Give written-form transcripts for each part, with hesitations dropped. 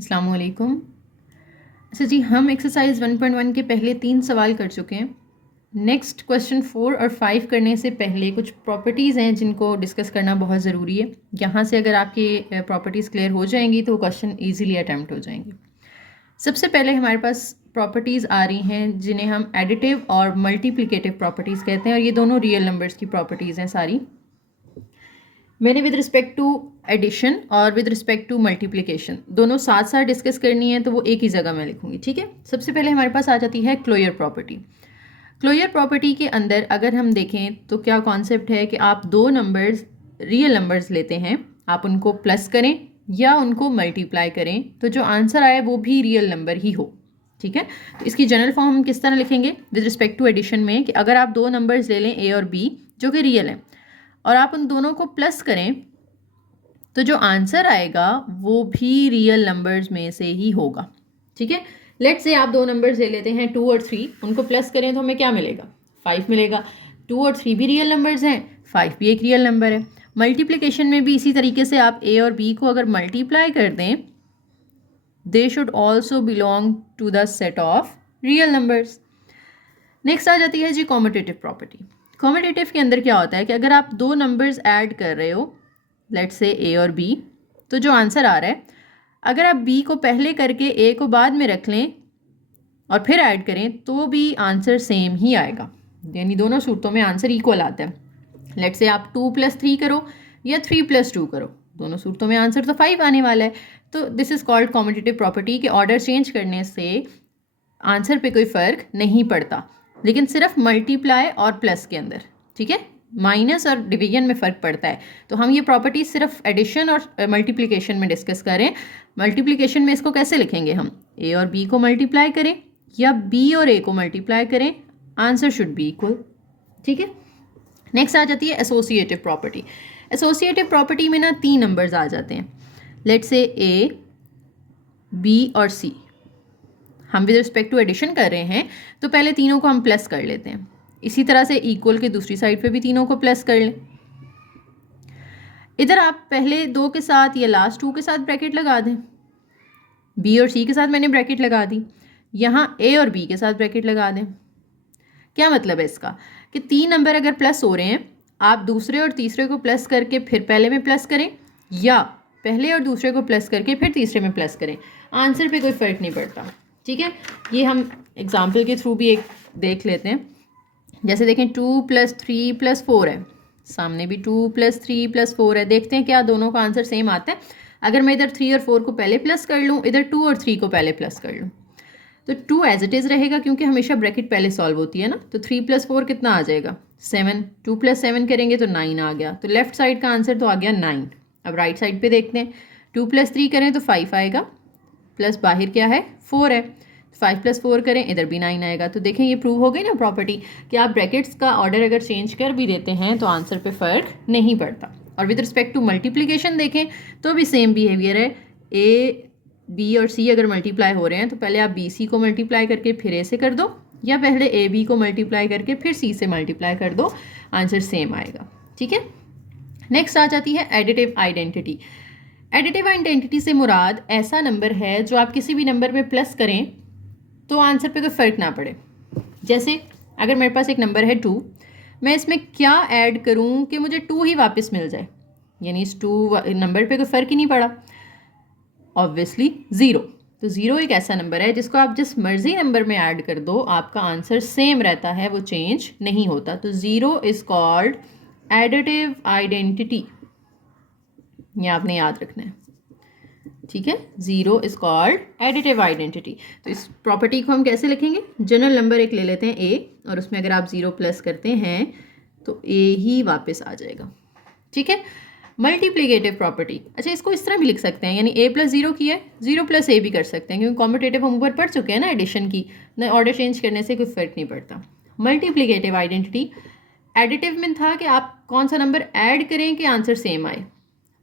अस्सलाम वालेकुम। अच्छा जी, हम एक्सरसाइज 1.1 के पहले 3 सवाल कर चुके हैं। नेक्स्ट क्वेश्चन 4 और 5 करने से पहले कुछ प्रॉपर्टीज़ हैं जिनको डिस्कस करना बहुत ज़रूरी है। यहाँ से अगर आपकी प्रॉपर्टीज़ क्लियर हो जाएंगी तो क्वेश्चन ईजीली अटैम्प्ट हो जाएंगे। सबसे पहले हमारे पास प्रॉपर्टीज़ आ रही हैं जिन्हें हम एडिटिव और मल्टीप्लिकेटिव प्रॉपर्टीज़ कहते हैं, और ये दोनों रियल नंबर्स की प्रॉपर्टीज़ हैं सारी। मैंने विद रिस्पेक्ट टू एडिशन और विद रिस्पेक्ट टू मल्टीप्लिकेशन दोनों साथ साथ डिस्कस करनी है, तो वो एक ही जगह मैं लिखूंगी। ठीक है, सबसे पहले हमारे पास आ जाती है क्लोजर प्रॉपर्टी। क्लोजर प्रॉपर्टी के अंदर अगर हम देखें तो क्या कॉन्सेप्ट है कि आप दो नंबर्स, रियल नंबर्स लेते हैं, आप उनको प्लस करें या उनको मल्टीप्लाई करें, तो जो आंसर आए वो भी रियल नंबर ही हो। ठीक है, तो इसकी जनरल फॉर्म हम किस तरह लिखेंगे विद रिस्पेक्ट टू एडिशन में, कि अगर आप दो नंबर्स ले लें ए और बी जो कि रियल हैं, और आप उन दोनों को प्लस करें, तो जो आंसर आएगा वो भी रियल नंबर्स में से ही होगा। ठीक है, लेट्स से आप दो नंबर्स ले लेते हैं 2 और 3, उनको प्लस करें तो हमें क्या मिलेगा? 5 मिलेगा। 2 और 3 भी रियल नंबर्स हैं, 5 भी एक रियल नंबर है। मल्टीप्लिकेशन में भी इसी तरीके से आप ए और बी को अगर मल्टीप्लाई कर दें, they should also belong to the set of real numbers. Next आ जाती है जी कॉम्यूटेटिव प्रॉपर्टी। कॉम्यूटेटिव के अंदर क्या होता है कि अगर आप दो नंबर्स ऐड कर रहे हो, लेट्स से ए और बी, तो जो आंसर आ रहा है, अगर आप बी को पहले करके ए को बाद में रख लें और फिर ऐड करें तो भी आंसर सेम ही आएगा, यानी दोनों सूरतों में आंसर इक्वल आता है। लेट्स से आप 2 + 3 करो या 3 + 2 करो, दोनों सूरतों में आंसर तो 5 आने वाला है। तो this is called commutative property कि ऑर्डर चेंज करने से आंसर पे कोई फ़र्क नहीं पड़ता, लेकिन सिर्फ मल्टीप्लाई और प्लस के अंदर। ठीक है, माइनस और डिवीजन में फ़र्क पड़ता है। तो हम ये प्रॉपर्टी सिर्फ एडिशन और मल्टीप्लिकेशन में डिस्कस करें। मल्टीप्लिकेशन में इसको कैसे लिखेंगे? हम ए और बी को मल्टीप्लाई करें या बी और ए को मल्टीप्लाई करें, आंसर शुड बी इक्वल। ठीक है, नेक्स्ट आ जाती है एसोसिएटिव प्रॉपर्टी। एसोसिएटिव प्रॉपर्टी में ना 3 नंबर्स आ जाते हैं, लेट्स से ए, बी और सी। हम विद रिस्पेक्ट टू एडिशन कर रहे हैं तो पहले तीनों को हम प्लस कर लेते हैं, इसी तरह से इक्वल के दूसरी साइड पे भी तीनों को प्लस कर लें। इधर आप पहले 2 के साथ या लास्ट 2 के साथ ब्रैकेट लगा दें, बी और सी के साथ मैंने ब्रैकेट लगा दी, यहाँ ए और बी के साथ ब्रैकेट लगा दें। क्या मतलब है इसका? कि 3 नंबर अगर प्लस हो रहे हैं, आप दूसरे और तीसरे को प्लस करके फिर पहले में प्लस करें, या पहले और दूसरे को प्लस करके फिर तीसरे में प्लस करें, आंसर पे कोई फ़र्क नहीं पड़ता। ठीक है, ये हम एग्जाम्पल के थ्रू भी एक देख लेते हैं। जैसे देखें 2 + 3 + 4 है, सामने भी 2 + 3 + 4 है। देखते हैं क्या दोनों का आंसर सेम आता है। अगर मैं इधर 3 और 4 को पहले प्लस कर लूँ, इधर 2 और 3 को पहले प्लस कर लूँ, तो 2 एज इट इज़ रहेगा क्योंकि हमेशा ब्रैकेट पहले सॉल्व होती है ना। तो 3 + 4 कितना आ जाएगा? 7। 2 + 7 करेंगे तो 9 आ गया। तो लेफ्ट साइड का आंसर तो आ गया 9। अब राइट साइड पे देखते हैं, 2 + 3 करें तो 5 आएगा, प्लस बाहर क्या है 4 है, 5 + 4 करें इधर भी 9 आएगा। तो देखें ये प्रूव हो गई ना प्रॉपर्टी कि आप ब्रैकेट्स का ऑर्डर अगर चेंज कर भी देते हैं तो आंसर पे फ़र्क नहीं पड़ता। और विद रिस्पेक्ट टू मल्टीप्लिकेशन देखें तो भी सेम बिहेवियर है। ए, बी और सी अगर मल्टीप्लाई हो रहे हैं तो पहले आप बी सी को मल्टीप्लाई करके फिर ए से कर दो, या पहले ए बी को मल्टीप्लाई करके फिर सी से मल्टीप्लाई कर दो, आंसर सेम आएगा। ठीक है, नेक्स्ट आ जाती है एडिटिव आइडेंटिटी। एडिटिव आइडेंटिटी से मुराद ऐसा नंबर है जो आप किसी भी नंबर में प्लस करें तो आंसर पे कोई फ़र्क ना पड़े। जैसे अगर मेरे पास एक नंबर है 2, मैं इसमें क्या ऐड करूं कि मुझे 2 ही वापस मिल जाए, यानी इस 2 नंबर पे कोई फ़र्क ही नहीं पड़ा। ऑब्वियसली 0। तो 0 एक ऐसा नंबर है जिसको आप जिस मर्जी नंबर में ऐड कर दो आपका आंसर सेम रहता है, वो चेंज नहीं होता। तो 0 इज़ कॉल्ड एडिटिव आइडेंटिटी, ये आपने याद रखना है। ठीक है, 0 इज़ कॉल्ड एडिटिव आइडेंटिटी। तो इस प्रॉपर्टी को हम कैसे लिखेंगे? जनरल नंबर एक ले लेते हैं a, और उसमें अगर आप 0 प्लस करते हैं तो a ही वापस आ जाएगा। ठीक है, मल्टीप्लिकेटिव प्रॉपर्टी, अच्छा इसको इस तरह भी लिख सकते हैं, यानी a + 0 की है, 0 + a भी कर सकते हैं, क्योंकि कॉम्यूटेटिव हम ऊपर पढ़ चुके हैं ना एडिशन की, न ऑर्डर चेंज करने से कोई फ़र्क नहीं पड़ता। मल्टीप्लिकेटिव आइडेंटिटी, एडिटिव में था कि आप कौन सा नंबर ऐड करें कि आंसर सेम आए।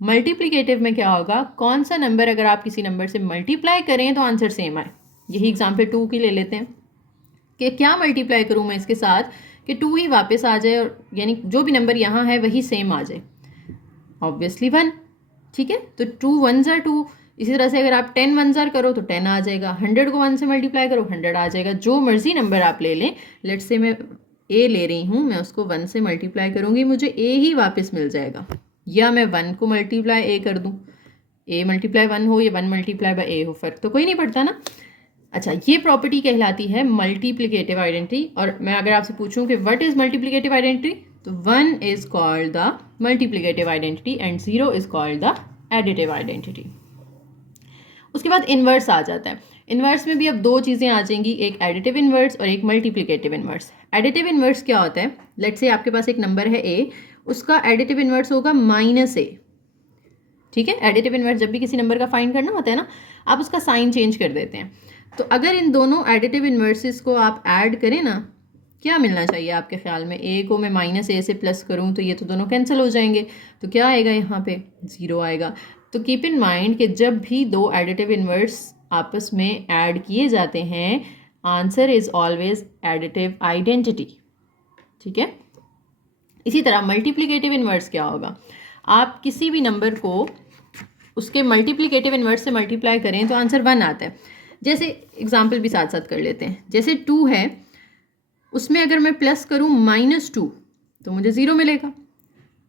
मल्टीप्लिकेटिव में क्या होगा, कौन सा नंबर अगर आप किसी नंबर से मल्टीप्लाई करें तो आंसर सेम आए। यही एग्जाम्पल 2 की ले लेते हैं कि क्या मल्टीप्लाई करूं मैं इसके साथ कि 2 ही वापस आ जाए, और यानी जो भी नंबर यहाँ है वही सेम आ जाए। ऑब्वियसली 1। ठीक है, तो 2 1s are 2, इसी तरह से अगर आप 10 वन ज़ार करो तो 10 आ जाएगा, 100 को 1 से मल्टीप्लाई करो 100 आ जाएगा। जो मर्जी नंबर आप ले लें, लेट्स से मैं ए ले रही हूँ, मैं उसको 1 से मल्टीप्लाई करूँगी, मुझे ए ही वापस मिल जाएगा। या मैं 1 को मल्टीप्लाई ए कर दूँ, ए मल्टीप्लाई 1 हो या 1 मल्टीप्लाई बाय ए हो, फ़र्क तो कोई नहीं पड़ता ना। अच्छा, ये प्रॉपर्टी कहलाती है मल्टीप्लिकेटिव आइडेंटिटी। और मैं अगर आपसे पूछूं कि व्हाट इज़ मल्टीप्लिकेटिव आइडेंटिटी, तो 1 is called the multiplicative identity and 0 is called the additive identity. उसके बाद इन्वर्स आ जाता है। इन्वर्स में भी अब दो चीज़ें आ जाएंगी, एक एडिटिव इन्वर्स और एक मल्टीप्लिकेटिव इन्वर्स। एडिटिव इन्वर्स क्या होता है, लेट्स से आपके पास एक नंबर है ए, उसका एडिटिव इन्वर्स होगा -a। ठीक है, एडिटिव इन्वर्स जब भी किसी नंबर का फाइंड करना होता है ना, आप उसका साइन चेंज कर देते हैं। तो अगर इन दोनों एडिटिव इन्वर्सेस को आप ऐड करें ना, क्या मिलना चाहिए आपके ख्याल में? ए को मैं -a से प्लस करूं तो ये तो दोनों कैंसिल हो जाएंगे, तो क्या आएगा यहाँ पे? 0 आएगा। तो कीप इन माइंड कि जब भी दो एडिटिव इन्वर्स आपस में ऐड किए जाते हैं, answer is always additive identity. ठीक है, इसी तरह मल्टीप्लिकेटिव इन्वर्स क्या होगा, आप किसी भी नंबर को उसके मल्टीप्लिकेटिव इन्वर्स से मल्टीप्लाई करें तो आंसर 1 आता है। जैसे एग्जाम्पल भी साथ साथ कर लेते हैं, जैसे 2 है, उसमें अगर मैं प्लस करूं -2 तो मुझे 0 मिलेगा।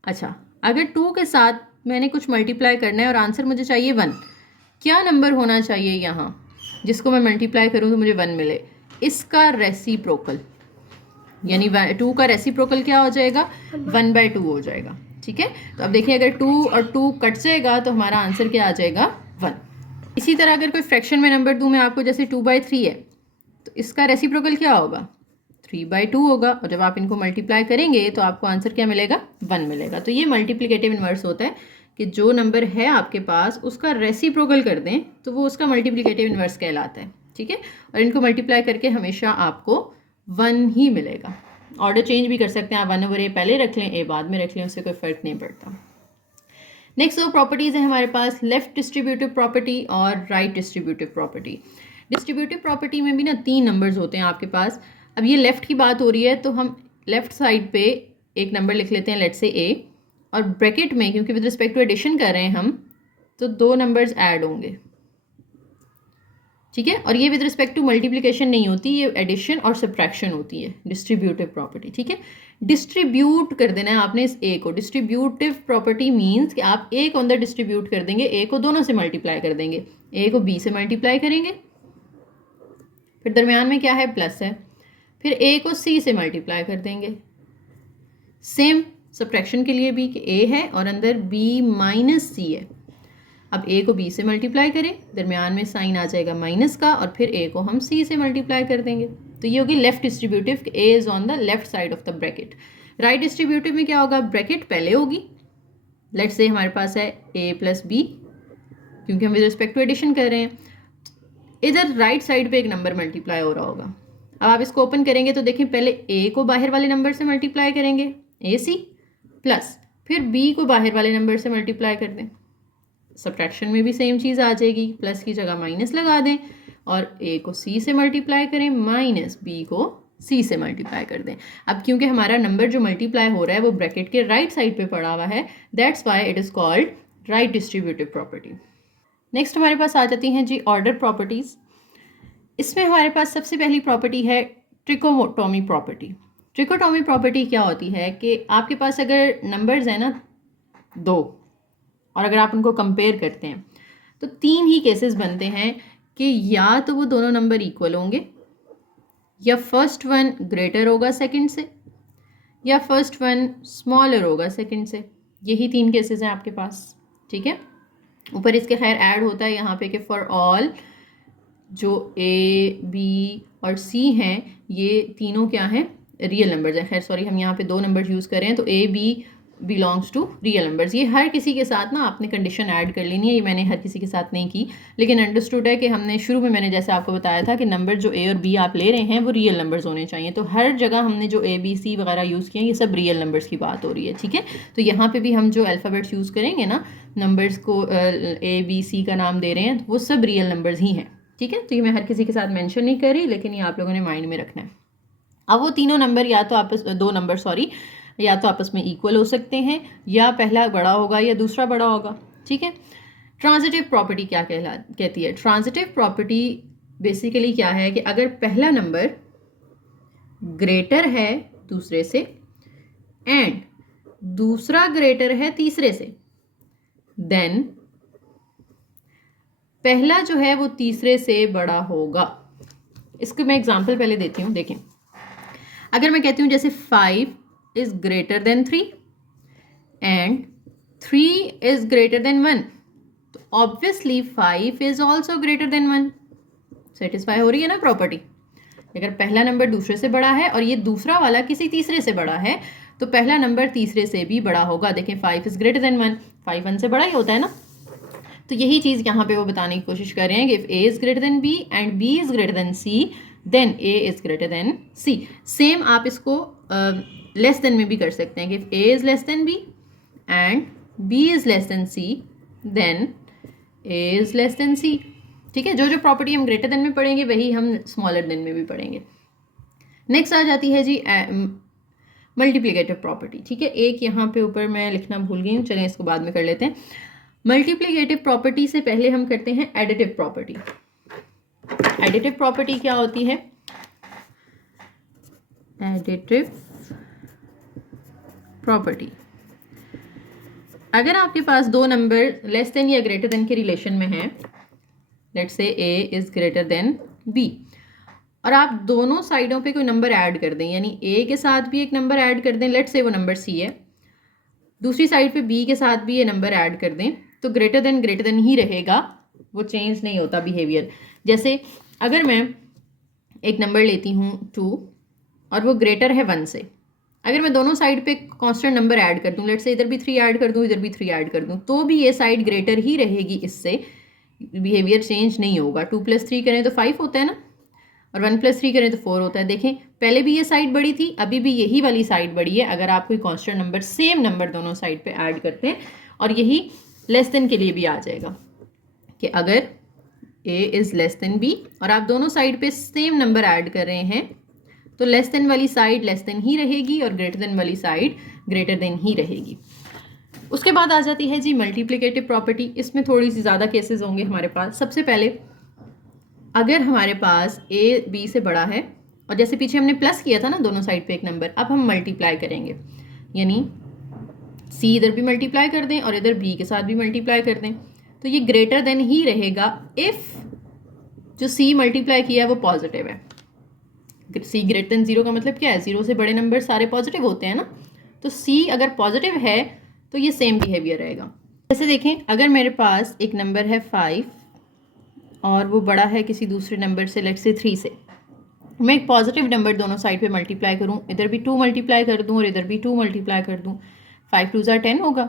अच्छा, अगर 2 के साथ मैंने कुछ मल्टीप्लाई करना है और आंसर मुझे चाहिए 1, क्या नंबर होना चाहिए यहाँ जिसको मैं मल्टीप्लाई करूँ तो मुझे 1 मिले? इसका रेसिप्रोकल, यानी 2 का रेसिप्रोकल क्या हो जाएगा? 1/2 हो जाएगा। ठीक है, तो अब देखिए अगर 2 और 2 कट जाएगा तो हमारा आंसर क्या आ जाएगा? 1। इसी तरह अगर कोई फ्रैक्शन में नंबर दूँ मैं आपको, जैसे 2/3 है, तो इसका रेसिप्रोकल क्या होगा? 3/2 होगा। और जब आप इनको मल्टीप्लाई करेंगे तो आपको आंसर क्या मिलेगा? 1 मिलेगा। तो ये मल्टीप्लिकेटिव इन्वर्स होता है कि जो नंबर है आपके पास उसका रेसिप्रोकल कर दें तो वो उसका मल्टीप्लिकेटिव इन्वर्स कहलाता है। ठीक है, और इनको मल्टीप्लाई करके हमेशा आपको 1 ही मिलेगा। ऑर्डर चेंज भी कर सकते हैं आप, 1/a पहले रख लें, a बाद में रख लें, उससे कोई फ़र्क नहीं पड़ता। नेक्स्ट दो प्रॉपर्टीज़ हैं हमारे पास, लेफ़्ट डिस्ट्रीब्यूटिव प्रॉपर्टी और right distributive property. Distributive property में भी ना 3 नंबर्स होते हैं आपके पास। अब ये लेफ़्ट की बात हो रही है तो हम लेफ़्ट साइड पे एक नंबर लिख लेते हैं, लेट्स से a, और ब्रैकेट में क्योंकि विद रिस्पेक्ट टू एडिशन कर रहे हैं हम, तो 2 नंबर्स ऐड होंगे। ठीक है, और ये विद रिस्पेक्ट टू मल्टीप्लिकेशन नहीं होती, ये एडिशन और सब्ट्रैक्शन होती है डिस्ट्रीब्यूटिव प्रॉपर्टी। ठीक है, डिस्ट्रीब्यूट कर देना है आपने इस ए को। डिस्ट्रीब्यूटिव प्रॉपर्टी मींस कि आप ए को अंदर डिस्ट्रीब्यूट कर देंगे, ए को दोनों से मल्टीप्लाई कर देंगे, ए को बी से मल्टीप्लाई करेंगे, फिर दरमियान में क्या है? प्लस है, फिर ए को सी से मल्टीप्लाई कर देंगे। सेम सब्ट्रैक्शन के लिए भी कि ए है और अंदर बी माइनस सी है। अब ए को बी से मल्टीप्लाई करें, दरमियान में साइन आ जाएगा माइनस का, और फिर ए को हम सी से मल्टीप्लाई कर देंगे। तो ये होगी left distributive, A is on the left side of the bracket. Right distributive में क्या होगा? ब्रैकेट पहले होगी, लेट्स से हमारे पास है a + b, क्योंकि हम विद रिस्पेक्ट टू एडिशन कर रहे हैं। इधर राइट साइड पे एक नंबर मल्टीप्लाई हो रहा होगा। अब आप इसको ओपन करेंगे तो देखें, पहले a को बाहर वाले नंबर से मल्टीप्लाई करेंगे, ac, प्लस फिर b को बाहर वाले नंबर से मल्टीप्लाई कर दें। सब्ट्रैक्शन में भी सेम चीज़ आ जाएगी, प्लस की जगह माइनस लगा दें, और a को c से मल्टीप्लाई करें, माइनस b को c से मल्टीप्लाई कर दें। अब क्योंकि हमारा नंबर जो मल्टीप्लाई हो रहा है वो ब्रैकेट के राइट साइड पे पड़ा हुआ है, that's why it is called right distributive property. Next हमारे पास आ जाती हैं जी ऑर्डर प्रॉपर्टीज़। इसमें हमारे पास सबसे पहली प्रॉपर्टी है ट्रिकोटोमी प्रॉपर्टी। ट्रिकोटोमी प्रॉपर्टी क्या होती है कि आपके पास अगर नंबर्स हैं ना 2, और अगर आप उनको कंपेयर करते हैं तो 3 ही केसेस बनते हैं कि या तो वो दोनों नंबर इक्वल होंगे, या फर्स्ट वन ग्रेटर होगा सेकंड से, या फर्स्ट वन स्मॉलर होगा सेकंड से। यही 3 केसेस हैं आपके पास। ठीक है, ऊपर इसके खैर ऐड होता है यहाँ पे कि फॉर ऑल जो ए, बी और सी हैं, ये तीनों क्या हैं? रियल नंबर्स हैं। खैर सॉरी, हम यहाँ पे 2 नंबर्स यूज़ कर रहे हैं, तो A B belongs to real numbers. ये हर किसी के साथ ना आपने कंडीशन ऐड कर लेनी है, ये मैंने हर किसी के साथ नहीं की, लेकिन अंडरस्टूड है कि हमने शुरू में मैंने जैसे आपको बताया था कि नंबर जो ए और बी आप ले रहे हैं वो रियल नंबर्स होने चाहिए। तो हर जगह हमने जो ए बी सी वगैरह यूज़ किए हैं ये सब रियल नंबर्स की बात हो रही है। ठीक है, तो यहाँ पर भी हम जो अल्फ़ाबेट्स यूज़ करेंगे ना, नंबर्स को ए बी सी का नाम दे रहे हैं, वो सब रियल नंबर्स ही हैं। ठीक है, तो ये मैं हर किसी के साथ मेंशन नहीं कर रही, लेकिन ये आप लोगों ने माइंड में रखना है। अब वो तीनों नंबर या तो आपस 2 नंबर सॉरी या तो आपस में इक्वल हो सकते हैं, या पहला बड़ा होगा या दूसरा बड़ा होगा। ठीक है, ट्रांजिटिव प्रॉपर्टी क्या कहती है? ट्रांजिटिव प्रॉपर्टी बेसिकली क्या है कि अगर पहला नंबर ग्रेटर है दूसरे से एंड दूसरा ग्रेटर है तीसरे से, देन पहला जो है वो तीसरे से बड़ा होगा। इसको मैं एग्जांपल पहले देती हूँ। देखें, अगर मैं कहती हूँ जैसे 5 is greater then 3 and 3 is greater then 1, तो obviously 5 is also greater than 1। Satisfy हो रही है ना प्रॉपर्टी? अगर पहला नंबर दूसरे से बड़ा है और ये दूसरा वाला किसी तीसरे से बड़ा है, तो पहला नंबर तीसरे से भी बड़ा होगा। देखें, 5 इज ग्रेटर देन 1, 5 1 से बड़ा ही होता है ना। तो यही चीज़ यहाँ पे वो बताने की कोशिश कर रहे हैं कि if A is greater than B and B is greater than C, then A is greater than C. Same आप इसको लेस देन में भी कर सकते हैं कि if A is less than B and B is less than C, then A is less than C. ठीक है, जो जो प्रॉपर्टी हम ग्रेटर देन में पढ़ेंगे वही हम स्मॉलर देन में भी पढ़ेंगे। नेक्स्ट आ जाती है जी मल्टीप्लिकेटिव प्रॉपर्टी। ठीक है, एक यहाँ पे ऊपर मैं लिखना भूल गई हूँ, चलें इसको बाद में कर लेते हैं। मल्टीप्लिकेटिव प्रॉपर्टी से पहले हम करते हैं एडिटिव प्रॉपर्टी। एडिटिव प्रॉपर्टी क्या होती है? एडिटिव प्रॉपर्टी, अगर आपके पास दो नंबर लेस देन या ग्रेटर देन के रिलेशन में हैं, let's say A is greater than B, और आप दोनों साइडों पे कोई नंबर ऐड कर दें, यानी ए के साथ भी एक नंबर ऐड कर दें, लेट्स से वो नंबर सी है, दूसरी साइड पे बी के साथ भी ये नंबर ऐड कर दें, तो ग्रेटर देन ही रहेगा, वो चेंज नहीं होता बिहेवियर। जैसे अगर मैं एक नंबर लेती हूँ 2 और वो ग्रेटर है 1 से, अगर मैं दोनों साइड पे कांस्टेंट नंबर ऐड कर दूँ, लेट्स से इधर भी 3 ऐड कर दूँ, इधर भी 3 ऐड कर दूँ, तो भी ये साइड ग्रेटर ही रहेगी, इससे बिहेवियर चेंज नहीं होगा। 2 + 3 करें तो 5 होता है ना, और 1 + 3 करें तो 4 होता है। देखें, पहले भी ये साइड बड़ी थी, अभी भी यही वाली साइड बड़ी है, अगर आप कोई कांस्टेंट नंबर सेम नंबर दोनों साइड पे ऐड करते हैं। और यही लेस देन के लिए भी आ जाएगा कि अगर a is less than b और आप दोनों साइड पे सेम नंबर ऐड कर रहे हैं, तो लेस देन वाली साइड लेस देन ही रहेगी और ग्रेटर देन वाली साइड ग्रेटर देन ही रहेगी। उसके बाद आ जाती है जी मल्टीप्लिकेटिव प्रॉपर्टी। इसमें थोड़ी सी ज़्यादा केसेस होंगे हमारे पास। सबसे पहले, अगर हमारे पास a b से बड़ा है और जैसे पीछे हमने प्लस किया था ना दोनों साइड पे एक नंबर, अब हम मल्टीप्लाई करेंगे, यानी c इधर भी मल्टीप्लाई कर दें और इधर b के साथ भी मल्टीप्लाई कर दें, तो ये ग्रेटर देन ही रहेगा इफ़ जो c मल्टीप्लाई किया है वो पॉजिटिव है। c ग्रेटर देन 0 का मतलब क्या है? 0 से बड़े नंबर सारे पॉजिटिव होते हैं ना, तो c अगर पॉजिटिव है तो ये सेम बिहेवियर रहेगा। जैसे देखें, अगर मेरे पास एक नंबर है 5 और वो बड़ा है किसी दूसरे नंबर से, लेट्स से 3 से, मैं एक पॉजिटिव नंबर दोनों साइड पे मल्टीप्लाई करूँ, इधर भी 2 मल्टीप्लाई कर दूँ और इधर भी 2 मल्टीप्लाई कर दूँ, 5 2 ज़ार 10 होगा,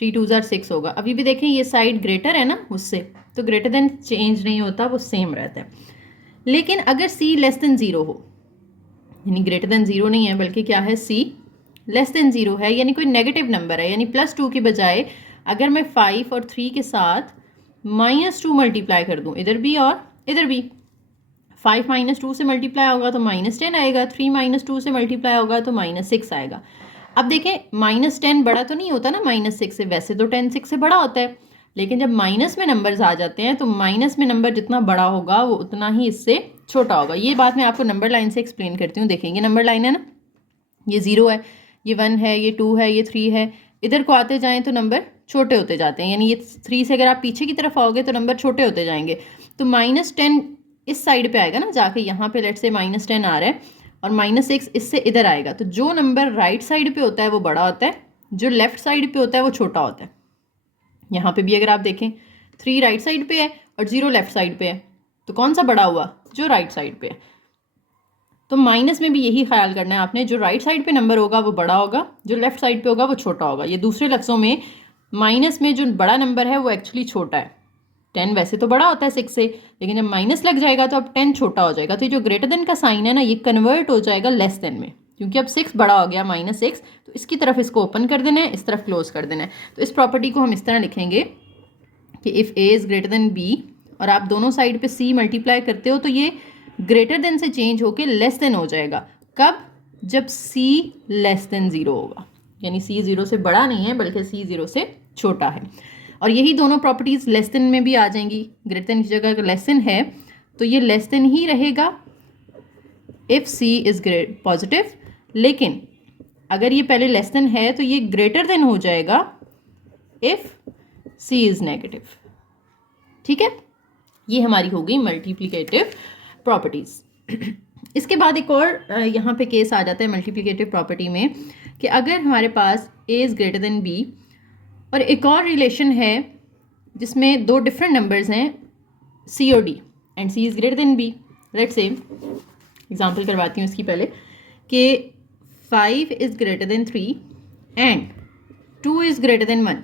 3 2 ज़ार 6 होगा। अभी भी देखें ये साइड ग्रेटर है ना उससे, तो ग्रेटर देन चेंज नहीं होता, वो सेम रहता है। लेकिन अगर c लेस देन 0 हो, यानी ग्रेटर देन 0 नहीं है बल्कि क्या है, c लेस देन 0 है, यानी कोई नेगेटिव नंबर है, यानी +2 के बजाय अगर मैं 5 और 3 के साथ -2 मल्टीप्लाई कर दूँ, इधर भी और इधर भी, 5 -2 से मल्टीप्लाई होगा तो -10 आएगा, 3 -2 से मल्टीप्लाई होगा तो -6 आएगा। अब देखें, -10 बड़ा तो नहीं होता ना -6 से, वैसे तो 10 6 से बड़ा होता है, लेकिन जब माइनस में नंबर्स आ जाते हैं तो माइनस में नंबर जितना बड़ा होगा वो उतना ही इससे छोटा होगा। ये बात मैं आपको नंबर लाइन से एक्सप्लेन करती हूँ। देखेंगे नंबर लाइन है ना, ये 0 है, ये 1 है, ये 2 है, ये 3 है, इधर को आते जाएँ तो नंबर छोटे होते जाते हैं, यानी ये 3 से अगर आप पीछे की तरफ आओगे तो नंबर छोटे होते जाएंगे। तो -10 इस साइड पे आएगा ना जाके, यहाँ पे लेट से -10 आ रहा है और -6 इससे इधर आएगा, तो जो नंबर राइट साइड पे होता है वो बड़ा होता है, जो लेफ्ट साइड पे होता है वो छोटा होता है। यहाँ पे भी अगर आप देखें 3 राइट साइड पे है और 0 लेफ्ट साइड पे है, तो कौन सा बड़ा हुआ? जो राइट साइड पे है। तो माइनस में भी यही ख्याल करना है आपने, जो राइट साइड पे नंबर होगा वो बड़ा होगा, जो लेफ्ट साइड पे होगा वो छोटा होगा। ये दूसरे लफ्ज़ों में माइनस में जो बड़ा नंबर है वो एक्चुअली छोटा है। 10 वैसे तो बड़ा होता है 6 से, लेकिन जब माइनस लग जाएगा तो अब 10 छोटा हो जाएगा। तो ये जो ग्रेटर देन का साइन है ना, ये कन्वर्ट हो जाएगा लेस देन में, क्योंकि अब 6 बड़ा हो गया -6, तो इसकी तरफ इसको ओपन कर देना है, इस तरफ क्लोज कर देना है। तो इस प्रॉपर्टी को हम इस तरह लिखेंगे कि if a is greater than b और आप दोनों साइड पे c मल्टीप्लाई करते हो तो ये ग्रेटर देन से चेंज होके लेस देन हो जाएगा। कब? जब c लेस देन 0 होगा, यानी c 0 से बड़ा नहीं है बल्कि c 0 से छोटा है। और यही दोनों प्रॉपर्टीज़ लेस देन में भी आ जाएंगी। ग्रेटर देन की जगह अगर लेस देन है तो ये लेस देन ही रहेगा इफ़ सी इज़ पॉजिटिव, लेकिन अगर ये पहले लेस देन है तो ये ग्रेटर देन हो जाएगा इफ़ सी इज़ नेगेटिव। ठीक है, ये हमारी हो गई मल्टीप्लिकेटिव प्रॉपर्टीज़। इसके बाद एक और यहाँ पे केस आ जाता है मल्टीप्लिकेटिव प्रॉपर्टी में कि अगर हमारे पास a is greater than b और एक और रिलेशन है जिसमें दो डिफरेंट नंबर्स हैं c और d and c is greater than b। Let's say example करवाती हूँ इसकी पहले कि 5 is greater then 3 and 2 is greater then 1।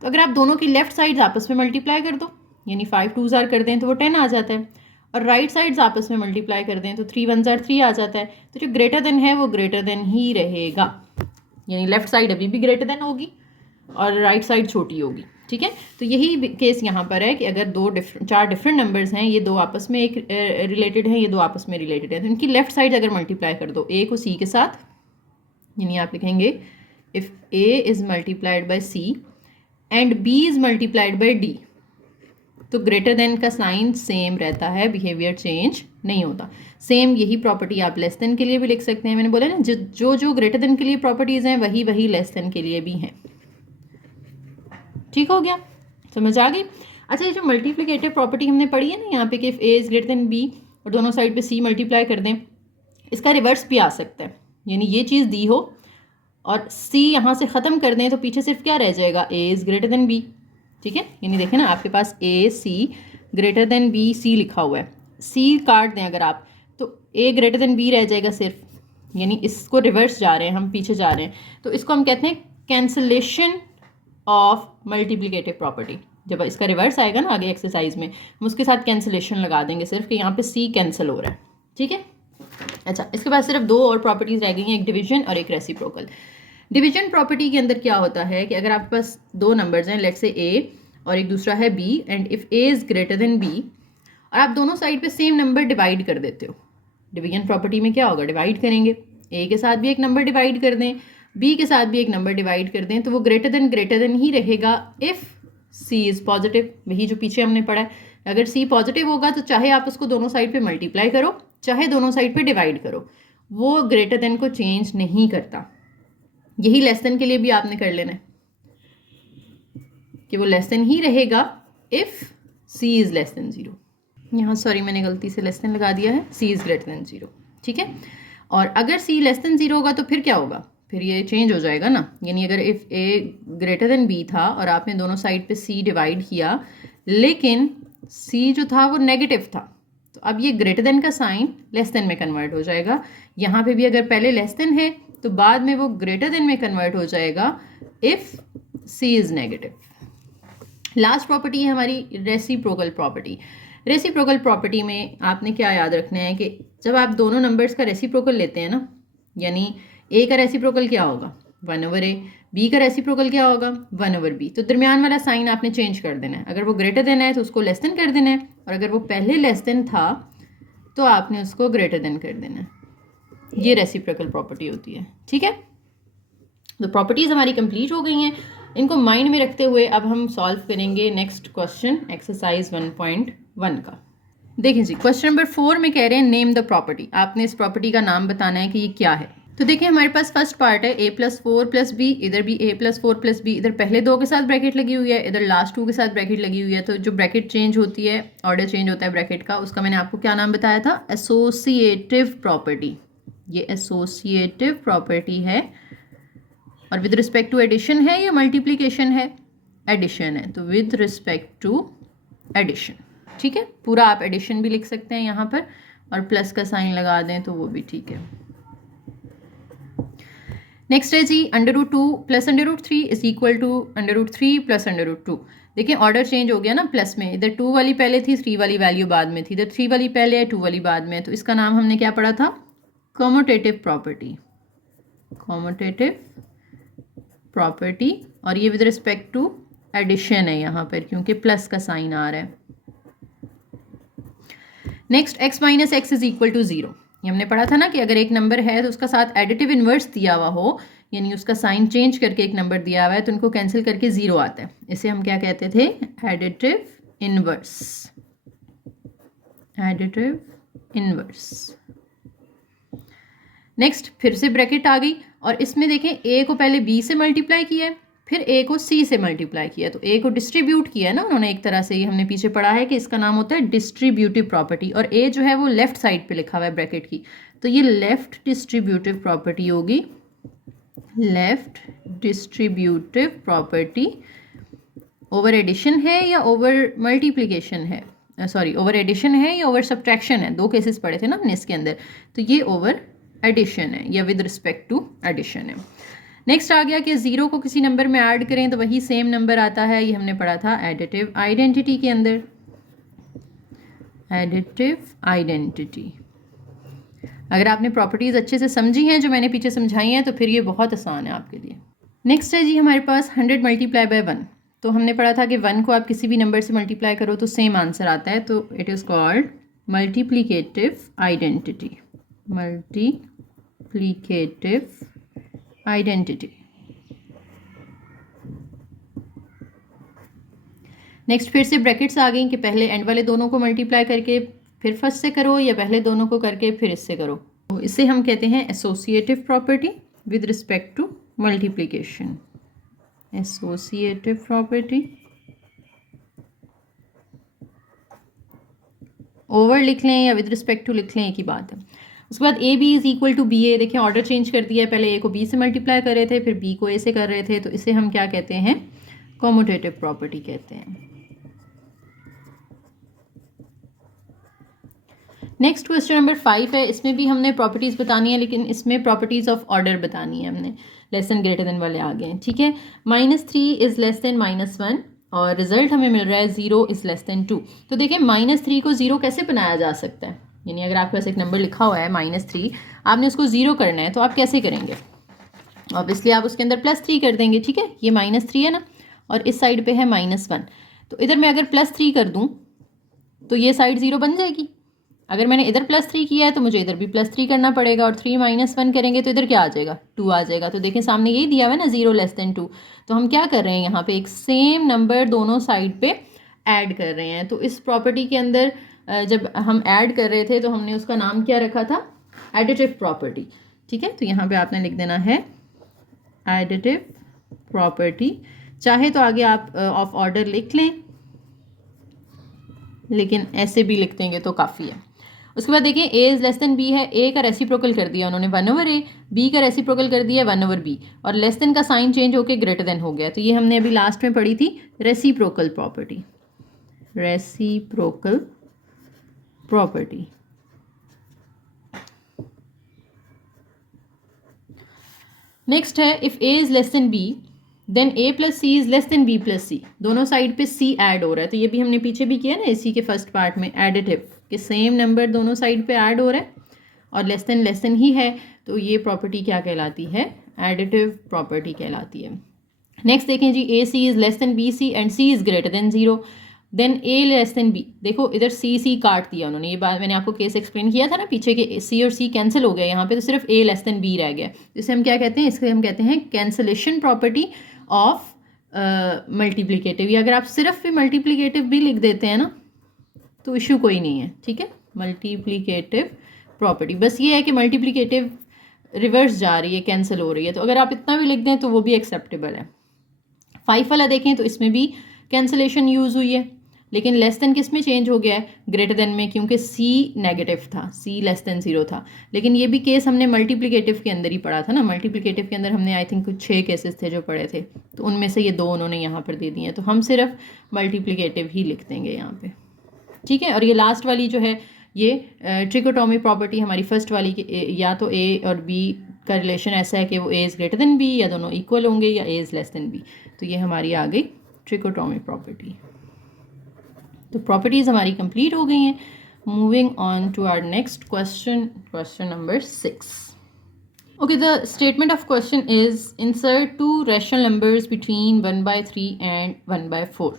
तो अगर आप दोनों की लेफ्ट साइड्स आपस में मल्टीप्लाई कर दो, यानी 5 2 ज़ार कर दें तो वो 10 आ जाता है, और राइट साइड्स आपस में मल्टीप्लाई कर दें तो 3 1 ज़ार 3 आ जाता है। तो जो ग्रेटर देन है वो ग्रेटर देन ही रहेगा, यानी लेफ्ट साइड अभी भी ग्रेटर देन होगी और राइट साइड छोटी होगी। ठीक है, तो यही केस यहाँ पर है कि अगर चार डिफरेंट नंबर्स हैं, ये दो आपस में एक रिलेटेड हैं, ये दो आपस में रिलेटेड हैं, तो इनकी लेफ्ट साइड अगर मल्टीप्लाई कर दो a को c के साथ, यानी आप लिखेंगे if a is multiplied by c and b is multiplied by d, तो ग्रेटर देन का साइन सेम रहता है, बिहेवियर चेंज नहीं होता। सेम यही प्रॉपर्टी आप लेस देन के लिए भी लिख सकते हैं। मैंने बोला ना जो ग्रेटर देन के लिए प्रॉपर्टीज़ हैं वही लेस देन के लिए भी हैं। ठीक हो गया, समझ आ गई। अच्छा, ये जो मल्टीप्लिकेटिव प्रॉपर्टी हमने पढ़ी है ना यहाँ पे कि if A is greater than B और दोनों साइड पे सी मल्टीप्लाई कर दें, इसका रिवर्स भी आ सकता है, यानी ये चीज़ दी हो और सी यहाँ से ख़त्म कर दें तो पीछे सिर्फ क्या रह जाएगा, A is greater than B. ठीक है, यानी देखें ना आपके पास A C greater than B C लिखा हुआ है, सी काट दें अगर आप तो ए ग्रेटर देन बी रह जाएगा सिर्फ, यानी इसको रिवर्स जा रहे हैं हम, पीछे जा रहे हैं, तो इसको हम कहते हैं कैंसलेशन ऑफ मल्टीप्लिकेटिव प्रॉपर्टी। जब इसका रिवर्स आएगा ना आगे एक्सरसाइज में, हम उसके साथ कैंसलेशन लगा देंगे सिर्फ कि यहाँ पे सी कैंसिल हो रहा है। ठीक है, अच्छा, इसके बाद सिर्फ दो और प्रॉपर्टीज़ रह गई हैं, एक डिवीजन और एक रेसिप्रोकल। डिवीजन प्रॉपर्टी के अंदर क्या होता है कि अगर आपके पास दो नंबर्स हैं, लेट्स से ए और एक दूसरा है B, and if A is greater than B, और आप दोनों साइड पे सेम नंबर डिवाइड कर देते हो, डिवीजन प्रॉपर्टी में क्या होगा, डिवाइड करेंगे, ए के साथ भी एक नंबर डिवाइड कर दें, बी के साथ भी एक नंबर डिवाइड कर दें, तो वो ग्रेटर देन ही रहेगा इफ़ सी इज़ पॉजिटिव। वही जो पीछे हमने पढ़ा है, अगर सी पॉजिटिव होगा तो चाहे आप उसको दोनों साइड पे मल्टीप्लाई करो चाहे दोनों साइड पे डिवाइड करो, वो ग्रेटर देन को चेंज नहीं करता। यही लेस देन के लिए भी आपने कर लेना है कि वो लेस देन ही रहेगा if C is less than 0। यहाँ सॉरी मैंने गलती से लेस देन लगा दिया है, सी इज़ ग्रेटर देन 0। ठीक है, और अगर सी लेस देन 0 होगा तो फिर क्या होगा, फिर ये चेंज हो जाएगा ना, यानी अगर if A greater than B था और आपने दोनों साइड पे सी डिवाइड किया लेकिन सी जो था वो नेगेटिव था, तो अब ये ग्रेटर देन का साइन लेस देन में कन्वर्ट हो जाएगा। यहाँ पे भी अगर पहले लेस देन है तो बाद में वो ग्रेटर देन में कन्वर्ट हो जाएगा if C is negative. Last property है हमारी रेसिप्रोकल प्रॉपर्टी। रेसिप्रोकल प्रॉपर्टी में आपने क्या याद रखना है कि जब आप दोनों नंबर्स का रेसिप्रोकल लेते हैं ना, यानी ए का रेसिप्रोकल क्या होगा 1/a, बी का रेसिप्रोकल क्या होगा 1/b, तो दरमियान वाला साइन आपने चेंज कर देना है। अगर वो ग्रेटर देन है तो उसको लेस देन कर देना है, और अगर वो पहले लेस देन था तो आपने उसको ग्रेटर देन कर देना है। ये रेसिप्रोकल प्रॉपर्टी होती है। ठीक है, तो प्रॉपर्टीज़ हमारी कंप्लीट हो गई हैं। इनको माइंड में रखते हुए अब हम सॉल्व करेंगे नेक्स्ट क्वेश्चन एक्सरसाइज 1.1 का। देखिए जी, क्वेश्चन नंबर 4 में कह रहे हैं नेम द प्रॉपर्टी। आपने इस प्रॉपर्टी का नाम बताना है कि ये क्या है। तो देखिए हमारे पास फर्स्ट पार्ट है a+4+b, इधर भी a+4+b, इधर पहले दो के साथ ब्रैकेट लगी हुई है, इधर लास्ट 2 के साथ ब्रैकेट लगी हुई है। तो जो ब्रैकेट चेंज होती है, ऑर्डर चेंज होता है ब्रैकेट का, उसका मैंने आपको क्या नाम बताया था, एसोसिएटिव प्रॉपर्टी। ये एसोसिएटिव प्रॉपर्टी है। और विद रिस्पेक्ट टू एडिशन है या मल्टीप्लिकेशन है, एडिशन है, तो विद रिस्पेक्ट टू एडिशन। ठीक है, पूरा आप एडिशन भी लिख सकते हैं यहाँ पर और प्लस का साइन लगा दें तो वो भी ठीक है। नेक्स्ट है जी √2 + √3 इज इक्वल टू √3 + √2। देखिए ऑर्डर चेंज हो गया ना, प्लस में इधर 2 वाली पहले थी, 3 वाली वैल्यू बाद में थी, इधर 3 वाली पहले है, 2 वाली बाद में है, तो इसका नाम हमने क्या पढ़ा था, कम्यूटेटिव प्रॉपर्टी। कम्यूटेटिव प्रॉपर्टी, और ये विद रिस्पेक्ट टू एडिशन है यहाँ पर क्योंकि प्लस का साइन आ रहा है। Next x - x is equal to 0। ये हमने पढ़ा था ना कि अगर एक नंबर है तो उसका साथ एडिटिव इन्वर्स दिया हुआ हो, यानी उसका साइन चेंज करके एक नंबर दिया हुआ है तो उनको कैंसिल करके 0 आता है, इसे हम क्या कहते थे? Additive inverse. Additive inverse. Next फिर से ब्रैकेट आ गई और इसमें देखें ए को पहले बी से मल्टीप्लाई किया है, फिर ए को सी से मल्टीप्लाई किया, तो ए को डिस्ट्रीब्यूट किया है ना उन्होंने एक तरह से। ये हमने पीछे पढ़ा है कि इसका नाम होता है डिस्ट्रीब्यूटिव प्रॉपर्टी, और ए जो है वो लेफ्ट साइड पे लिखा हुआ है ब्रैकेट की, तो ये लेफ्ट डिस्ट्रीब्यूटिव प्रॉपर्टी होगी। Left distributive property over addition है या ओवर मल्टीप्लिकेशन है, सॉरी ओवर एडिशन है या ओवर सब्ट्रैक्शन है, दो केसेस पढ़े थे ना हमने इसके अंदर, तो ये ओवर एडिशन है या विद रिस्पेक्ट टू एडिशन है। नेक्स्ट आ गया कि 0 को किसी नंबर में ऐड करें तो वही सेम नंबर आता है, ये हमने पढ़ा था एडिटिव आइडेंटिटी के अंदर। एडिटिव आइडेंटिटी, अगर आपने प्रॉपर्टीज़ अच्छे से समझी हैं जो मैंने पीछे समझाई हैं तो फिर ये बहुत आसान है आपके लिए। नेक्स्ट है जी हमारे पास 100 मल्टीप्लाई बाय 1, तो हमने पढ़ा था कि 1 को आप किसी भी नंबर से मल्टीप्लाई करो तो सेम आंसर आता है, तो it is called multiplicative identity. Multiplicative identity. Next फिर से ब्रैकेट्स आ गई कि पहले एंड वाले दोनों को मल्टीप्लाई करके फिर फर्स्ट से करो या पहले दोनों को करके फिर इससे करो, तो इसे हम कहते हैं associative property with respect to multiplication. Associative property. Over लिख लें या विद रिस्पेक्ट टू लिख लें, एक ही बात है। उसके बाद A B is equal to B A, देखिए ऑर्डर चेंज कर दिया है, पहले ए को बी से मल्टीप्लाई कर रहे थे, फिर बी को ए से कर रहे थे, तो इसे हम क्या कहते हैं? कॉम्यूटेटिव प्रॉपर्टी कहते हैं। नेक्स्ट क्वेश्चन नंबर 5 है, इसमें भी हमने प्रॉपर्टीज़ बतानी है, लेकिन इसमें प्रॉपर्टीज़ ऑफ ऑर्डर बतानी है हमने। लेस देन ग्रेटर देन वाले आ गए हैं, ठीक है। -3 इज़ लेस देन -1 और रिजल्ट हमें मिल रहा है 0 इज़ लेस देन 2। तो देखिए -3 को 0 कैसे बनाया जा सकता है, यानी अगर आपके पास एक नंबर लिखा हुआ है -3, आपने उसको 0 करना है तो आप कैसे करेंगे? ऑब्वियसली आप उसके अंदर +3 कर देंगे, ठीक है। ये -3 है ना, और इस साइड पे है -1, तो इधर मैं अगर +3 कर दूं तो ये साइड 0 बन जाएगी। अगर मैंने इधर +3 किया है तो मुझे इधर भी +3 करना पड़ेगा, और 3 - 1 करेंगे तो इधर क्या आ जाएगा? 2 आ जाएगा। तो देखें सामने यही दिया हुआ है ना 0 लेस देन 2, तो हम क्या कर रहे हैं यहाँ पे? एक सेम नंबर दोनों साइड पे ऐड कर रहे हैं। तो इस प्रॉपर्टी के अंदर जब हम ऐड कर रहे थे तो हमने उसका नाम क्या रखा था? एडिटिव प्रॉपर्टी, ठीक है। तो यहाँ पे आपने लिख देना है एडिटिव प्रॉपर्टी। चाहे तो आगे आप ऑफ ऑर्डर लिख लें, लेकिन ऐसे भी लिख देंगे तो काफ़ी है। उसके बाद देखें A is less than B है, ए का रेसिप्रोकल कर दिया उन्होंने 1/a, बी का रेसिप्रोकल कर दिया 1/b, और लेस देन का साइन चेंज होकर ग्रेटर देन हो गया। तो ये हमने अभी लास्ट में पढ़ी थी reciprocal property. Reciprocal property. Next है if A is less than B then a + c is less than b + c, दोनों साइड पे c ऐड हो रहा है। तो ये भी हमने पीछे भी किया ना इसी के फर्स्ट पार्ट में, एडिटिव कि सेम नंबर दोनों साइड पे ऐड हो रहा है और लेस देन ही है, तो ये प्रॉपर्टी क्या कहलाती है? एडिटिव प्रॉपर्टी कहलाती है। नेक्स्ट देखें जी, A C is less than B C and c is greater than 0, then a less than b। देखो इधर c काट दिया उन्होंने, ये बात मैंने आपको केस एक्सप्लेन किया था ना पीछे के, c और c कैंसिल हो गया, यहाँ पे तो सिर्फ a लेस देन b रह गया। इसे हम क्या कहते हैं? इसके हम कहते हैं कैंसलेशन प्रॉपर्टी ऑफ मल्टीप्लिकेटिव, या अगर आप सिर्फ भी मल्टीप्लिकेटिव भी लिख देते हैं ना तो इशू कोई नहीं है, ठीक है। मल्टीप्लिकेटिव प्रॉपर्टी, बस ये है कि मल्टीप्लिकेटिव रिवर्स जा रही है, कैंसिल हो रही है, तो अगर आप इतना भी लिख दें तो वो भी एक्सेप्टेबल है। 5 वाला देखें तो इसमें भी कैंसलेशन यूज़ हुई है, लेकिन लेस देन किस में चेंज हो गया है? ग्रेटर देन में, क्योंकि c नेगेटिव था, c लेस देन 0 था। लेकिन ये भी केस हमने मल्टीप्लिकेटिव के अंदर ही पढ़ा था ना, मल्टीप्लिकेटिव के अंदर हमने आई थिंक कुछ 6 केसेस थे जो पढ़े थे, तो उनमें से ये 2 उन्होंने यहाँ पर दे दिए हैं, तो हम सिर्फ मल्टीप्लिकेटिव ही लिख देंगे यहाँ पे, ठीक है। और ये लास्ट वाली जो है ये ट्रिकोटोमी प्रॉपर्टी हमारी फर्स्ट वाली की, या तो a और b का रिलेशन ऐसा है कि वो a is greater than b, या दोनों इक्वल होंगे, या a is less than b, तो ये हमारी आ गई ट्रिकोटोमी प्रॉपर्टी। तो प्रॉपर्टीज़ हमारी कंप्लीट हो गई हैं। Moving on to our next question, question number 6। Okay, the statement of question is insert 2 rational numbers between 1/3 and 1/4।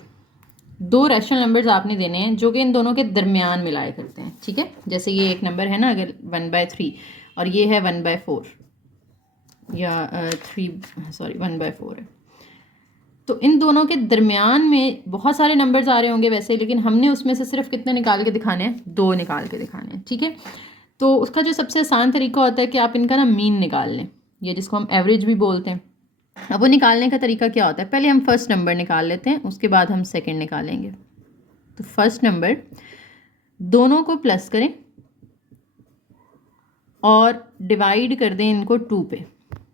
2 rational numbers आपने देने हैं जो कि इन दोनों के दरमियान मिलाया करते हैं, ठीक है। जैसे ये एक नंबर है ना, अगर 1/3 और ये है 1/4, या 1/4 है। तो इन दोनों के दरमियान में बहुत सारे नंबर्स आ रहे होंगे वैसे, लेकिन हमने उसमें से सिर्फ कितने निकाल के दिखाने हैं, 2 निकाल के दिखाने हैं, ठीक है। तो उसका जो सबसे आसान तरीका होता है कि आप इनका ना मीन निकाल लें, ये जिसको हम एवरेज भी बोलते हैं। अब वो निकालने का तरीका क्या होता है, पहले हम फर्स्ट नंबर निकाल लेते हैं, उसके बाद हम सेकंड निकालेंगे। तो फर्स्ट नंबर, दोनों को प्लस करें और डिवाइड कर दें इनको 2 पे,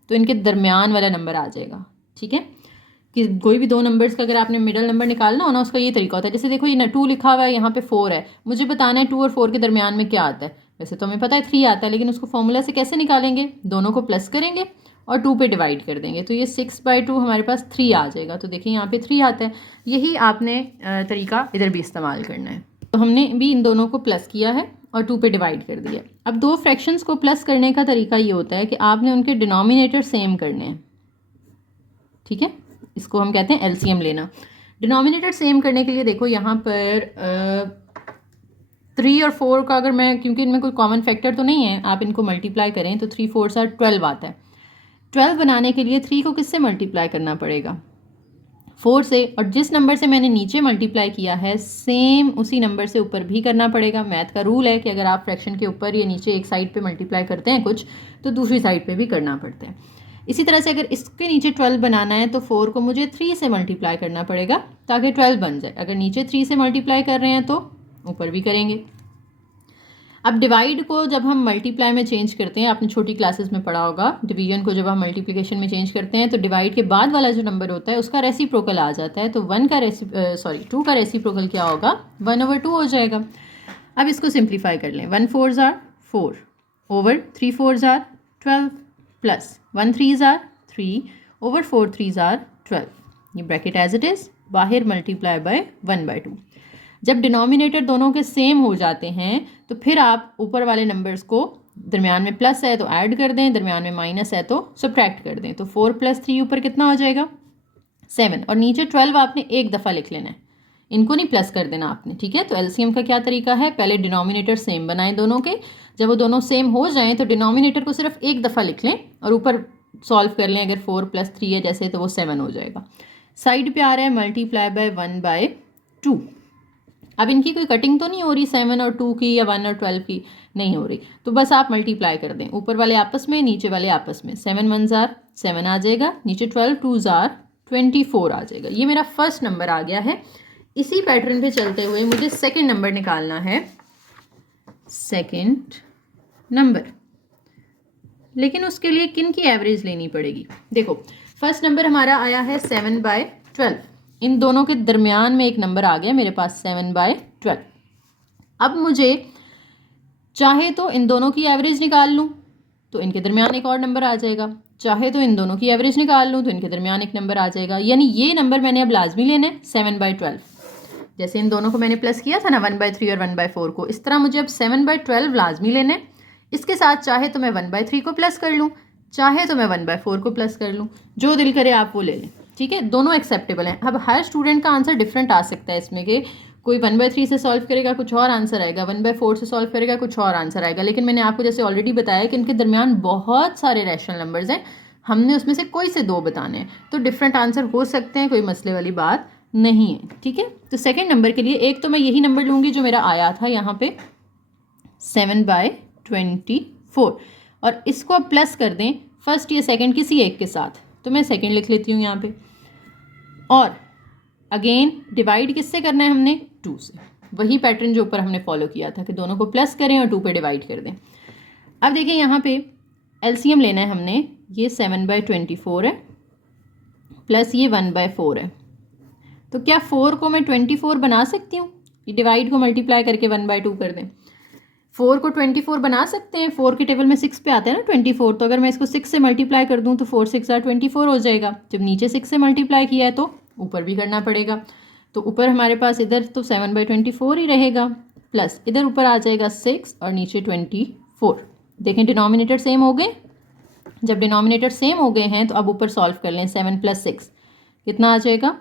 तो इनके दरमियान वाला नंबर आ जाएगा, ठीक है। कि कोई भी 2 नंबर्स का अगर आपने मिडल नंबर निकालना हो ना, उसका ये तरीका होता है। जैसे देखो ये 2 लिखा हुआ है, यहाँ पे 4 है, मुझे बताना है 2 और 4 के दरमियान में क्या आता है। वैसे तो हमें पता है 3 आता है, लेकिन उसको फॉर्मूला से कैसे निकालेंगे, दोनों को प्लस करेंगे और 2 पे डिवाइड कर देंगे, तो ये 6/2 हमारे पास 3 आ जाएगा। तो देखिए यहाँ पे 3 आता है। यही आपने तरीका इधर भी इस्तेमाल करना है। तो हमने भी इन दोनों को प्लस किया है और 2 पे डिवाइड कर दिया। अब 2 फ्रैक्शंस को प्लस करने का तरीका ये होता है कि आपने उनके डिनोमिनेटर सेम करने हैं, ठीक है। इसको हम कहते हैं एलसीएम लेना। डिनोमिनेटर सेम करने के लिए देखो यहाँ पर 3 और 4 का अगर मैं, क्योंकि इनमें कोई कॉमन फैक्टर तो नहीं है, आप इनको मल्टीप्लाई करें तो 3 4 12 आता है। 12 बनाने के लिए 3 को किससे मल्टीप्लाई करना पड़ेगा, 4 से, और जिस नंबर से मैंने नीचे मल्टीप्लाई किया है सेम उसी नंबर से ऊपर भी करना पड़ेगा। मैथ का रूल है कि अगर आप फ्रैक्शन के ऊपर या नीचे एक साइड पे मल्टीप्लाई करते हैं कुछ, तो दूसरी साइड पे भी करना पड़ता है। इसी तरह से अगर इसके नीचे 12 बनाना है तो 4 को मुझे 3 से मल्टीप्लाई करना पड़ेगा ताकि 12 बन जाए। अगर नीचे 3 से मल्टीप्लाई कर रहे हैं तो ऊपर भी करेंगे। अब डिवाइड को जब हम मल्टीप्लाई में चेंज करते हैं, आपने छोटी क्लासेस में पढ़ा होगा, डिवीजन को जब हम मल्टीप्लिकेशन में चेंज करते हैं तो डिवाइड के बाद वाला जो नंबर होता है उसका रेसिप्रोकल आ जाता है। तो 2 का रेसिप्रोकल क्या होगा, 1/2 हो जाएगा। अब इसको सिंप्लीफाई कर लें, 1 4s are 4 over 3 4s are 12 plus 1 3s are 3 over 4 3s are 12। ये ब्रैकेट एज इट इज़, बाहर मल्टीप्लाई बाय 1/2। जब डिनोमिनेटर दोनों के सेम हो जाते हैं तो फिर आप ऊपर वाले नंबर्स को, दरमियान में प्लस है तो ऐड कर दें, दरमियान में माइनस है तो सब्ट्रैक्ट कर दें। तो 4 + 3 ऊपर कितना हो जाएगा, 7, और नीचे 12 आपने एक दफ़ा लिख लेना है, इनको नहीं प्लस कर देना आपने, ठीक है। तो एलसीएम का क्या तरीका है, पहले डिनोमिनेटर सेम बनाएं दोनों के, जब वो दोनों सेम हो जाएं तो डिनोमिनेटर को सिर्फ एक दफ़ा लिख लें और ऊपर सॉल्व कर लें। अगर 4 + 3 है जैसे, तो वो 7 हो जाएगा। साइड पे आ रहा है मल्टीप्लाई बाय 1/2। अब इनकी कोई कटिंग तो नहीं हो रही 7 और 2 की या 1 और 12 की, नहीं हो रही, तो बस आप मल्टीप्लाई कर दें, ऊपर वाले आपस में, नीचे वाले आपस में। 7 1s are 7 आ जाएगा, नीचे 12 2s are 24 आ जाएगा। ये मेरा फर्स्ट नंबर आ गया है। इसी पैटर्न पे चलते हुए मुझे सेकंड नंबर निकालना है, सेकंड नंबर, लेकिन उसके लिए किन की एवरेज लेनी पड़ेगी। देखो फर्स्ट नंबर हमारा आया है 7/12, इन दोनों के दरमियान में एक नंबर आ गया मेरे पास 7/12। अब मुझे चाहे तो इन दोनों की एवरेज निकाल लूँ तो इनके दरमियान एक और नंबर आ जाएगा, चाहे तो इन दोनों की एवरेज निकाल लूँ तो इनके दरमियान एक नंबर आ जाएगा। यानी ये नंबर मैंने अब लाजमी लेना है 7/12। जैसे इन दोनों को मैंने प्लस किया था ना 1/3 और 1/4 को, इस तरह मुझे अब 7/12 लाजमी लेना है। इसके साथ चाहे तो मैं 1/3 को प्लस कर लूँ, चाहे तो मैं 1/4 को प्लस कर लूँ, जो दिल करे आप वो ले लें, ठीक है। दोनों एक्सेप्टेबल हैं। अब हर स्टूडेंट का आंसर डिफरेंट आ सकता है इसमें, कि कोई 1/3 से सॉल्व करेगा कुछ और आंसर आएगा, 1/4 से सॉल्व करेगा कुछ और आंसर आएगा। लेकिन मैंने आपको जैसे ऑलरेडी बताया कि इनके दरमियान बहुत सारे रैशनल नंबर्स हैं, हमने उसमें से कोई से 2 बताने हैं, तो डिफरेंट आंसर हो सकते हैं, कोई मसले वाली बात नहीं है, ठीक है। तो सेकेंड नंबर के लिए एक तो मैं यही नंबर लूँगी जो मेरा आया था यहाँ पे 7/24, और इसको अब प्लस कर दें फर्स्ट या सेकंड किसी एक के साथ, तो मैं सेकंड लिख लेती हूँ यहाँ पे। और अगेन डिवाइड किससे करना है हमने, 2 से, वही पैटर्न जो ऊपर हमने फॉलो किया था कि दोनों को प्लस करें और 2 पे डिवाइड कर दें। अब देखिए यहाँ पे एलसीएम लेना है हमने, ये 7/24 है प्लस ये 1/4 है। तो क्या 4 को मैं 24 बना सकती हूँ, ये डिवाइड को मल्टीप्लाई करके 1/2 कर दें। 4 को 24 बना सकते हैं, 4 के टेबल में 6 पे आता है ना 24, तो अगर मैं इसको 6 से मल्टीप्लाई कर दूं तो 4 6 are 24 हो जाएगा। जब नीचे 6 से मल्टीप्लाई किया है तो ऊपर भी करना पड़ेगा, तो ऊपर हमारे पास इधर तो 7/24 ही रहेगा, प्लस इधर ऊपर आ जाएगा 6 और नीचे 24। देखें डिनोमिनेटर सेम हो गए। जब डिनोमिनेटर सेम हो गए हैं तो अब ऊपर सॉल्व कर लें, 7 + 6 कितना आ जाएगा,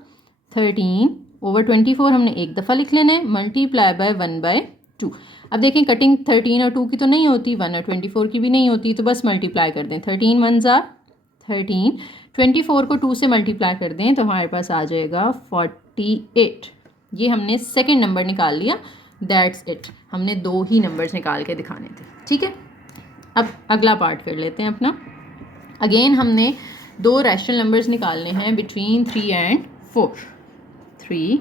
13/24 हमने एक दफ़ा लिख लेना है, मल्टीप्लाई बाय 1/2। अब देखें कटिंग 13 और 2 की तो नहीं होती, 1 और 24 की भी नहीं होती, तो बस मल्टीप्लाई कर दें। 13 1s are 13। 24 को 2 से मल्टीप्लाई कर दें तो हमारे पास आ जाएगा 48। ये हमने सेकंड नंबर निकाल लिया, दैट्स इट। हमने 2 ही नंबर्स निकाल के दिखाने थे, ठीक है। अब अगला पार्ट कर लेते हैं अपना। अगेन हमने 2 रैशनल नंबर्स निकालने हैं between 3 and 4। 3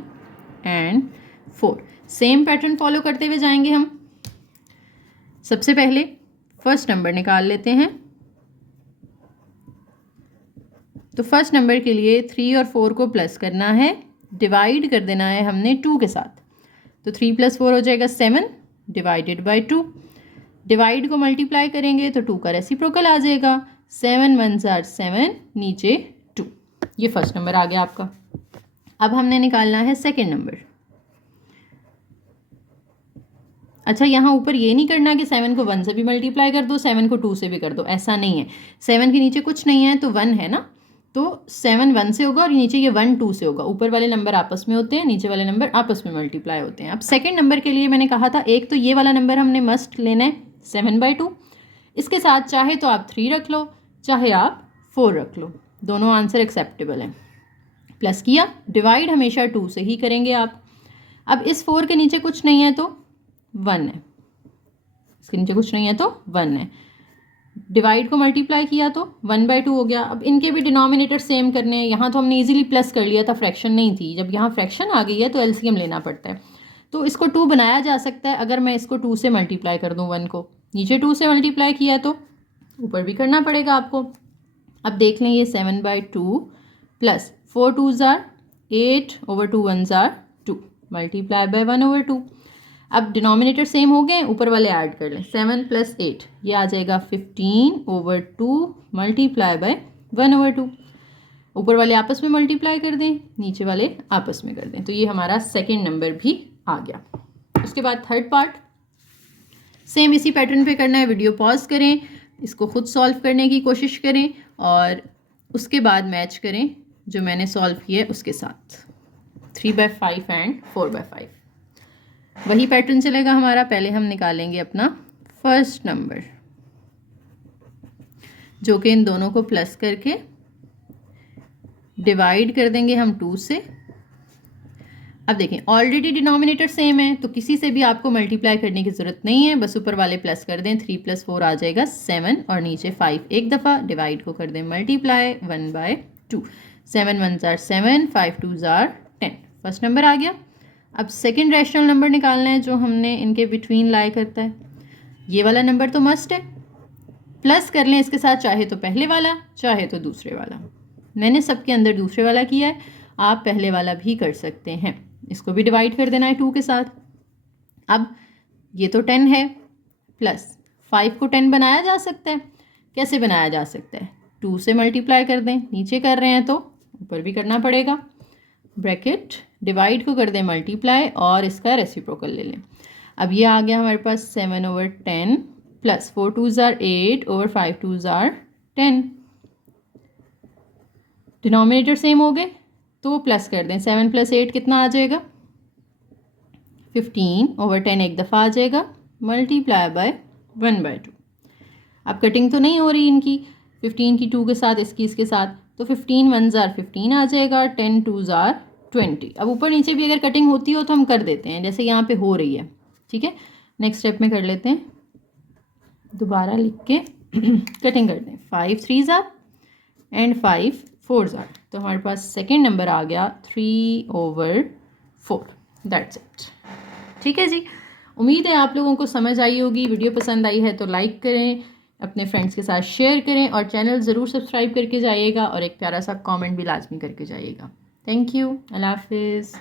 and 4 same pattern follow करते हुए जाएंगे हम। सबसे पहले फर्स्ट नंबर निकाल लेते हैं। तो फर्स्ट नंबर के लिए 3 और 4 को प्लस करना है, डिवाइड कर देना है हमने 2 के साथ। तो 3 + 4 हो जाएगा 7 डिवाइडेड बाई 2। डिवाइड को मल्टीप्लाई करेंगे तो 2 का रेसिप्रोकल आ जाएगा। 7 1s are 7, नीचे 2। ये फर्स्ट नंबर आ गया आपका। अब हमने निकालना है सेकंड नंबर। अच्छा, यहाँ ऊपर ये नहीं करना कि 7 को 1 से भी मल्टीप्लाई कर दो, 7 को 2 से भी कर दो, ऐसा नहीं है। 7 के नीचे कुछ नहीं है तो 1 है ना, तो 7 1 से होगा और नीचे ये 1 2 से होगा। ऊपर वाले नंबर आपस में होते हैं, नीचे वाले नंबर आपस में मल्टीप्लाई होते हैं। अब सेकंड नंबर के लिए मैंने कहा था एक तो ये वाला नंबर हमने मस्ट लेना है 7/2। इसके साथ चाहे तो आप 3 रख लो, चाहे आप 4 रख लो, दोनों आंसर एक्सेप्टेबल हैं। प्लस किया, डिवाइड हमेशा 2 से ही करेंगे आप। अब इस 4 के नीचे कुछ नहीं है तो 1 है, इसके नीचे कुछ नहीं है तो 1 है। डिवाइड को मल्टीप्लाई किया तो 1/2 हो गया। अब इनके भी डिनोमिनेटर सेम करने हैं। यहाँ तो हमने इजीली प्लस कर लिया था, फ्रैक्शन नहीं थी। जब यहाँ फ्रैक्शन आ गई है तो एलसीएम लेना पड़ता है। तो इसको 2 बनाया जा सकता है अगर मैं इसको 2 से मल्टीप्लाई कर दूँ। 1 को नीचे 2 से मल्टीप्लाई किया तो ऊपर भी करना पड़ेगा आपको। अब देख लें, ये 7/2 plus 4 2s are 8 over 2 1s are 2 multiply by 1/2। अब डिनोमिनेटर सेम हो गए, ऊपर वाले ऐड कर लें। 7 + 8 ये आ जाएगा 15/2 मल्टीप्लाई बाय 1/2। ऊपर वाले आपस में मल्टीप्लाई कर दें, नीचे वाले आपस में कर दें, तो ये हमारा सेकंड नंबर भी आ गया। उसके बाद थर्ड पार्ट सेम इसी पैटर्न पे करना है। वीडियो पॉज करें, इसको खुद सॉल्व करने की कोशिश करें और उसके बाद मैच करें जो मैंने सॉल्व किया है उसके साथ। 3/5 एंड 4/5 वही पैटर्न चलेगा हमारा। पहले हम निकालेंगे अपना फर्स्ट नंबर, जो कि इन दोनों को प्लस करके डिवाइड कर देंगे हम 2 से। अब देखें, ऑलरेडी डिनोमिनेटर सेम है तो किसी से भी आपको मल्टीप्लाई करने की ज़रूरत नहीं है, बस ऊपर वाले प्लस कर दें। 3 + 4 आ जाएगा 7 और नीचे 5 एक दफ़ा। डिवाइड को कर दें multiply 1/2। 7 1s are 7, 5 2s are 10। First number आ गया। अब सेकंड रैशनल नंबर निकालना है जो हमने इनके बिटवीन लाई करता है। ये वाला नंबर तो मस्ट है, प्लस कर लें इसके साथ, चाहे तो पहले वाला चाहे तो दूसरे वाला। मैंने सबके अंदर दूसरे वाला किया है, आप पहले वाला भी कर सकते हैं। इसको भी डिवाइड कर देना है 2 के साथ। अब ये तो 10 है, प्लस 5 को 10 बनाया जा सकता है। कैसे बनाया जा सकता है? 2 से मल्टीप्लाई कर दें, नीचे कर रहे हैं तो ऊपर भी करना पड़ेगा। ब्रैकेट, डिवाइड को कर दें मल्टीप्लाई और इसका रेसिप्रोकल ले लें। अब ये आ गया हमारे पास 7/10 plus 4 2s are 8 over 5 2s are 10। Denominator same हो गए तो प्लस कर दें। 7 + 8 कितना आ जाएगा? 15/10 एक दफ़ा आ जाएगा, मल्टीप्लाई बाय 1/2। अब कटिंग तो नहीं हो रही इनकी, 15 की 2 के साथ, इसकी इसके साथ, तो 15 1s are 15 आ जाएगा, 10 2s are 20। अब ऊपर नीचे भी अगर कटिंग होती हो तो हम कर देते हैं, जैसे यहाँ पे हो रही है, ठीक है। नेक्स्ट स्टेप में कर लेते हैं, दोबारा लिख के कटिंग कर दें। 5 3s are and 5 4s are, तो हमारे पास सेकेंड नंबर आ गया 3/4। दैट्स इट, ठीक है जी। उम्मीद है आप लोगों को समझ आई होगी। वीडियो पसंद आई है तो लाइक करें, अपने फ्रेंड्स के साथ शेयर करें और चैनल ज़रूर सब्सक्राइब करके जाइएगा और एक प्यारा सा कमेंट भी लाजमी करके जाइएगा। थैंक यू, अल्लाह हाफिज़।